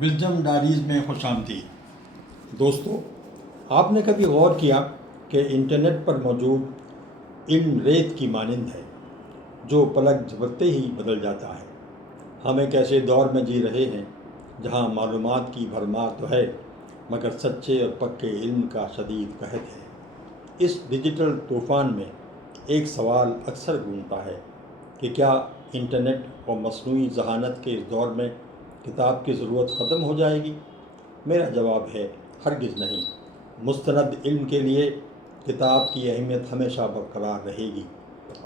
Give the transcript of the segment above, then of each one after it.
Wisdom diaries میں خوش آمدید دوستو، آپ نے کبھی غور کیا کہ انٹرنیٹ پر موجود علم ریت کی مانند ہے جو پلک جھپکتے ہی بدل جاتا ہے۔ ہم ایک ایسے دور میں جی رہے ہیں جہاں معلومات کی بھرمار تو ہے، مگر سچے اور پکے علم کا شدید قحط ہے۔ اس ڈیجیٹل طوفان میں ایک سوال اکثر گونجتا ہے کہ کیا انٹرنیٹ اور مصنوعی ذہانت کے اس دور میں کتاب کی ضرورت ختم ہو جائے گی؟ میرا جواب ہے ہرگز نہیں۔ مستند علم کے لیے کتاب کی اہمیت ہمیشہ برقرار رہے گی،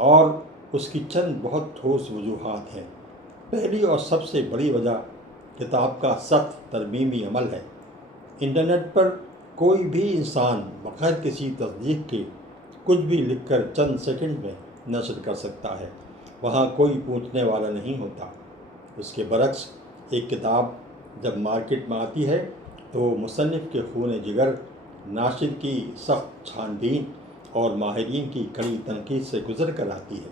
اور اس کی چند بہت ٹھوس وجوہات ہیں۔ پہلی اور سب سے بڑی وجہ کتاب کا سخت ترمیمی عمل ہے۔ انٹرنیٹ پر کوئی بھی انسان بغیر کسی تصدیق کے کچھ بھی لکھ کر چند سیکنڈ میں نشر کر سکتا ہے۔ وہاں کوئی پوچھنے والا نہیں ہوتا۔ اس کے برعکس ایک کتاب جب مارکیٹ میں آتی ہے تو مصنف کے خون جگر، ناشر کی سخت چھان بین اور ماہرین کی کڑی تنقید سے گزر کر آتی ہے۔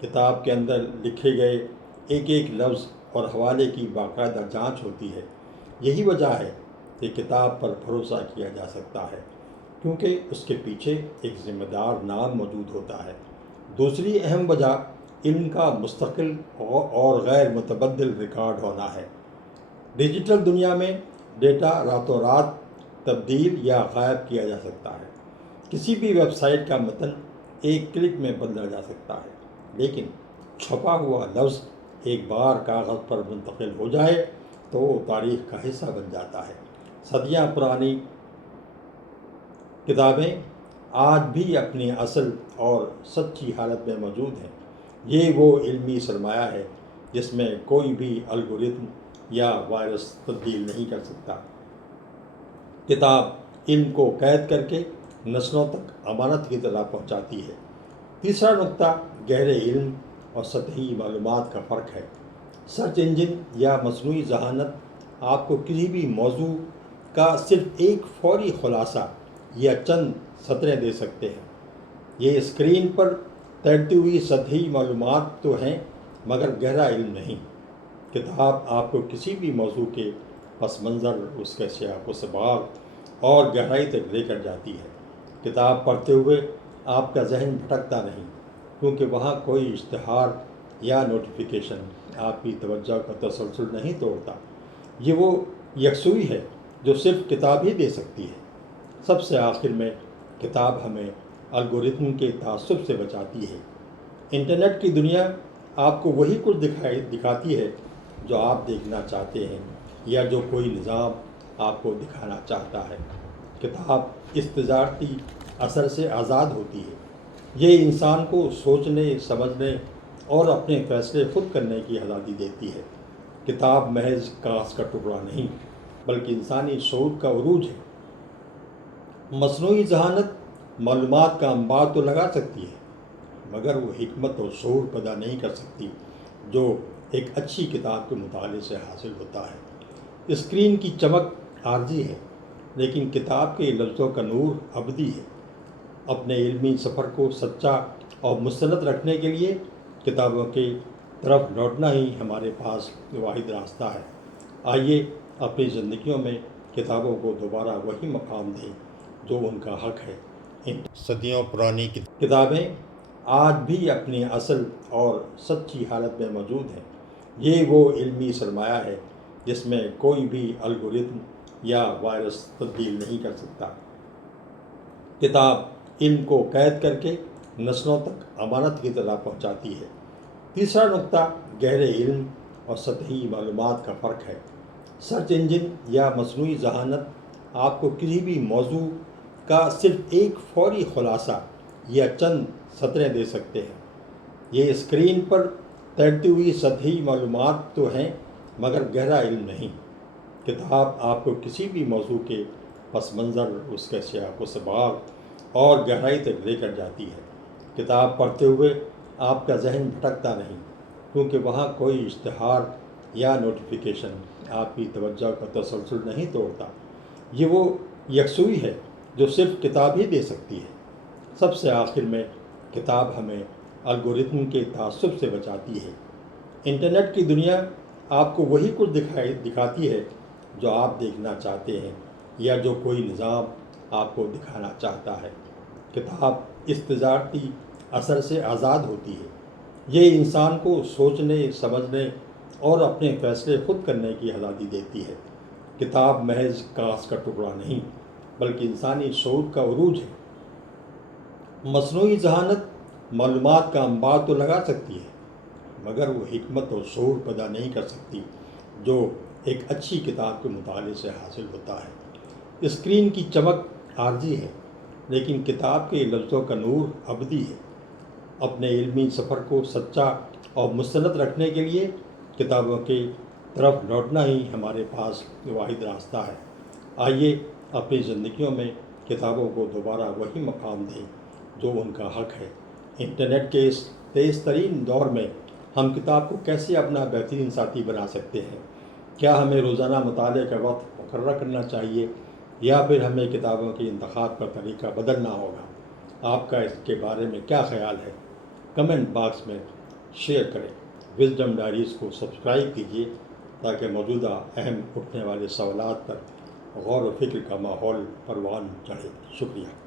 کتاب کے اندر لکھے گئے ایک ایک لفظ اور حوالے کی باقاعدہ جانچ ہوتی ہے۔ یہی وجہ ہے کہ کتاب پر بھروسہ کیا جا سکتا ہے، کیونکہ اس کے پیچھے ایک ذمہ دار نام موجود ہوتا ہے۔ دوسری اہم وجہ علم کا مستقل اور غیر متبدل ریکارڈ ہونا ہے۔ ڈیجیٹل دنیا میں ڈیٹا راتوں رات تبدیل یا غائب کیا جا سکتا ہے۔ کسی بھی ویب سائٹ کا متن ایک کلک میں بدلا جا سکتا ہے، لیکن چھپا ہوا لفظ ایک بار کاغذ پر منتقل ہو جائے تو وہ تاریخ کا حصہ بن جاتا ہے۔ صدیاں پرانی کتابیں آج بھی اپنی اصل اور سچی حالت میں موجود ہیں۔ یہ وہ علمی سرمایہ ہے جس میں کوئی بھی الگورتھم یا وائرس تبدیل نہیں کر سکتا۔ کتاب علم کو قید کر کے نسلوں تک امانت کی طرح پہنچاتی ہے۔ تیسرا نقطہ گہرے علم اور سطحی معلومات کا فرق ہے۔ سرچ انجن یا مصنوعی ذہانت آپ کو کسی بھی موضوع کا صرف ایک فوری خلاصہ یا چند سطریں دے سکتے ہیں۔ یہ اسکرین پر تیرتی ہوئی سطحی معلومات تو ہیں، مگر گہرا علم نہیں۔ کتاب آپ کو کسی بھی موضوع کے پس منظر، اس کے سیاق و سباق اور گہرائی تک لے کر جاتی ہے۔ کتاب پڑھتے ہوئے آپ کا ذہن بھٹکتا نہیں، کیونکہ وہاں کوئی اشتہار یا نوٹیفیکیشن آپ کی توجہ کا تسلسل نہیں توڑتا۔ یہ وہ یکسوئی ہے جو صرف کتاب ہی دے سکتی ہے۔ سب سے آخر میں کتاب ہمیں الگورتھم کے تعصب سے بچاتی ہے۔ انٹرنیٹ کی دنیا آپ کو وہی کچھ دکھاتی ہے جو آپ دیکھنا چاہتے ہیں یا جو کوئی نظام آپ کو دکھانا چاہتا ہے۔ کتاب اس تجارتی اثر سے آزاد ہوتی ہے۔ یہ انسان کو سوچنے، سمجھنے اور اپنے فیصلے خود کرنے کی آزادی دیتی ہے۔ کتاب محض کاغذ کا ٹکڑا نہیں، بلکہ انسانی شعور کا عروج ہے۔ مصنوعی ذہانت معلومات کا انبار تو لگا سکتی ہے، مگر وہ حکمت اور شعور پیدا نہیں کر سکتی جو ایک اچھی کتاب کے مطالعے سے حاصل ہوتا ہے۔ اسکرین کی چمک عارضی ہے، لیکن کتاب کے لفظوں کا نور ابدی ہے۔ اپنے علمی سفر کو سچا اور مستند رکھنے کے لیے کتابوں کی طرف لوٹنا ہی ہمارے پاس واحد راستہ ہے۔ آئیے اپنی زندگیوں میں کتابوں کو دوبارہ وہی مقام دیں جو ان کا حق ہے۔ صدیوں پرانی کتابیں آج بھی اپنی اصل اور سچی حالت میں موجود ہیں۔ یہ وہ علمی سرمایہ ہے جس میں کوئی بھی الگورتھم یا وائرس تبدیل نہیں کر سکتا۔ کتاب علم کو قید کر کے نسلوں تک امانت کی طرح پہنچاتی ہے۔ تیسرا نقطہ گہرے علم اور سطحی معلومات کا فرق ہے۔ سرچ انجن یا مصنوعی ذہانت آپ کو کسی بھی موضوع کا صرف ایک فوری خلاصہ یا چند سطریں دے سکتے ہیں۔ یہ اسکرین پر تیرتی ہوئی سطحی معلومات تو ہیں، مگر گہرا علم نہیں۔ کتاب آپ کو کسی بھی موضوع کے پس منظر، اس کے سیاق و سباق اور گہرائی تک لے کر جاتی ہے۔ کتاب پڑھتے ہوئے آپ کا ذہن بھٹکتا نہیں، کیونکہ وہاں کوئی اشتہار یا نوٹیفیکیشن آپ کی توجہ کا تسلسل نہیں توڑتا۔ یہ وہ یکسوئی ہے جو صرف کتاب ہی دے سکتی ہے۔ سب سے آخر میں کتاب ہمیں الگورتھم کے تعصب سے بچاتی ہے۔ انٹرنیٹ کی دنیا آپ کو وہی کچھ دکھاتی ہے جو آپ دیکھنا چاہتے ہیں یا جو کوئی نظام آپ کو دکھانا چاہتا ہے۔ کتاب اس تجارتی اثر سے آزاد ہوتی ہے۔ یہ انسان کو سوچنے، سمجھنے اور اپنے فیصلے خود کرنے کی آزادی دیتی ہے۔ کتاب محض کاغذ کا ٹکڑا نہیں بلکہ انسانی شعور کا عروج ہے۔ مصنوعی ذہانت معلومات کا انبار تو لگا سکتی ہے مگر وہ حکمت اور شعور پیدا نہیں کر سکتی جو ایک اچھی کتاب کے مطالعے سے حاصل ہوتا ہے۔ اسکرین کی چمک عارضی ہے لیکن کتاب کے لفظوں کا نور ابدی ہے۔ اپنے علمی سفر کو سچا اور مستند رکھنے کے لیے کتابوں کی طرف لوٹنا ہی ہمارے پاس واحد راستہ ہے۔ آئیے اپنی زندگیوں میں کتابوں کو دوبارہ وہی مقام دیں جو ان کا حق ہے۔ انٹرنیٹ کے اس تیز ترین دور میں ہم کتاب کو کیسے اپنا بہترین ساتھی بنا سکتے ہیں؟ کیا ہمیں روزانہ مطالعے کا وقت مقررہ کرنا چاہیے یا پھر ہمیں کتابوں کے انتخاب کا طریقہ بدلنا ہوگا؟ آپ کا اس کے بارے میں کیا خیال ہے؟ کمنٹ باکس میں شیئر کریں۔ وزڈم ڈائریز کو سبسکرائب کیجیے تاکہ موجودہ اہم اٹھنے والے سوالات پر غور و فکر کا ماحول پروان چڑھے۔ شکریہ۔